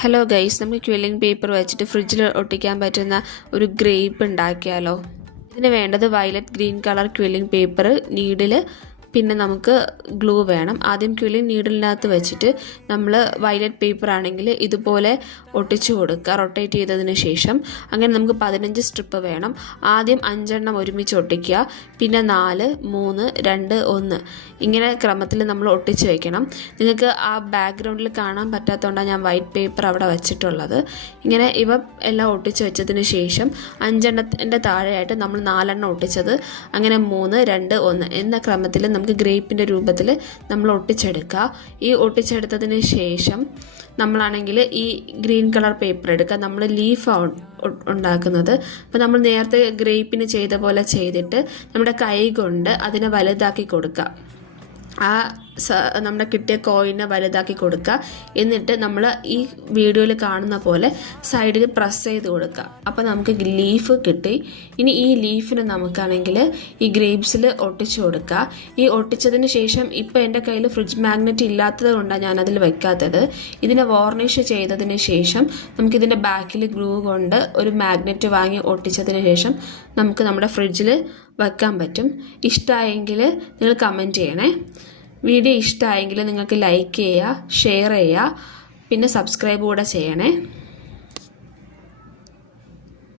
Hello guys, നമുക്ക് quilling paper വെച്ചിട്ട് ഫ്രിഡ്ജിൽ ഒട്ടിക്കാൻ പറ്റുന്ന ഒരു ഗ്രേപ്പ് ഉണ്ടാക്കിയാലോ? ഇതിന് വേണ്ടത് violet green colour quilling paper, needle, പിന്നെ നമുക്ക് ഗ്ലൂ വേണം. ആദ്യം ക്വില്ലിംഗ് നീഡിലിനകത്ത് വെച്ചിട്ട് നമ്മൾ വയലറ്റ് പേപ്പർ ആണെങ്കിൽ ഇതുപോലെ ഒട്ടിച്ചു കൊടുക്കുക റൊട്ടേറ്റ് ചെയ്തതിന് ശേഷം. അങ്ങനെ നമുക്ക് 15 സ്ട്രിപ്പ് വേണം. ആദ്യം 5 ഒരുമിച്ച് ഒട്ടിക്കുക, പിന്നെ 4, 3, 2, 1 ഇങ്ങനെ ക്രമത്തിൽ നമ്മൾ ഒട്ടിച്ച് വയ്ക്കണം. നിങ്ങൾക്ക് ആ ബാക്ക്ഗ്രൗണ്ടിൽ കാണാൻ പറ്റാത്തതുകൊണ്ടാണ് ഞാൻ വൈറ്റ് പേപ്പർ അവിടെ വെച്ചിട്ടുള്ളത്. ഇങ്ങനെ ഇവ എല്ലാം ഒട്ടിച്ച് വെച്ചതിന് ശേഷം 5 താഴെയായിട്ട് നമ്മൾ 4 ഒട്ടിച്ചത്, അങ്ങനെ 3, 2, 1 എന്ന ക്രമത്തിൽ നമുക്ക് ഗ്രേപ്പിൻ്റെ രൂപത്തിൽ നമ്മൾ ഒട്ടിച്ചെടുക്കുക. ഈ ഒട്ടിച്ചെടുത്തതിന് ശേഷം നമ്മളാണെങ്കിൽ ഈ ഗ്രീൻ കളർ പേപ്പർ എടുക്കുക. നമ്മൾ ലീഫ് ഉണ്ടാക്കുന്നത്. അപ്പോൾ നമ്മൾ നേരത്തെ ഗ്രേപ്പിന് ചെയ്ത പോലെ ചെയ്തിട്ട് നമ്മുടെ കൈ കൊണ്ട് അതിനെ വലുതാക്കി കൊടുക്കുക. ആ നമ്മുടെ കിട്ടിയ കോയിനെ വലുതാക്കി കൊടുക്കുക. എന്നിട്ട് നമ്മൾ ഈ വീഡിയോയിൽ കാണുന്ന പോലെ സൈഡിൽ പ്രസ് ചെയ്ത് കൊടുക്കുക. അപ്പോൾ നമുക്ക് ലീഫ് കിട്ടി. ഇനി ഈ ലീഫിന് നമുക്കാണെങ്കിൽ ഈ ഗ്രേപ്സിൽ ഒട്ടിച്ചു കൊടുക്കുക. ഈ ഒട്ടിച്ചതിന് ശേഷം ഇപ്പോൾ എൻ്റെ കയ്യിൽ ഫ്രിഡ്ജ് മാഗ്നറ്റ് ഇല്ലാത്തത് കൊണ്ടാണ് ഞാനതിൽ വെക്കാത്തത്. ഇതിനെ വാർണിഷ് ചെയ്തതിന് ശേഷം നമുക്കിതിൻ്റെ ബാക്കിൽ ഗ്ലൂ കൊണ്ട് ഒരു മാഗ്നറ്റ് വാങ്ങി ഒട്ടിച്ചതിന് ശേഷം നമുക്ക് നമ്മുടെ ഫ്രിഡ്ജിൽ വെക്കാൻ പറ്റും. ഇഷ്ടമായെങ്കിൽ നിങ്ങൾ കമൻറ്റ് ചെയ്യണേ. വീഡിയോ ഇഷ്ടമായെങ്കിൽ നിങ്ങൾക്ക് ലൈക്ക് ചെയ്യുക, ഷെയർ ചെയ്യുക, പിന്നെ സബ്സ്ക്രൈബ് കൂടെ ചെയ്യണേ.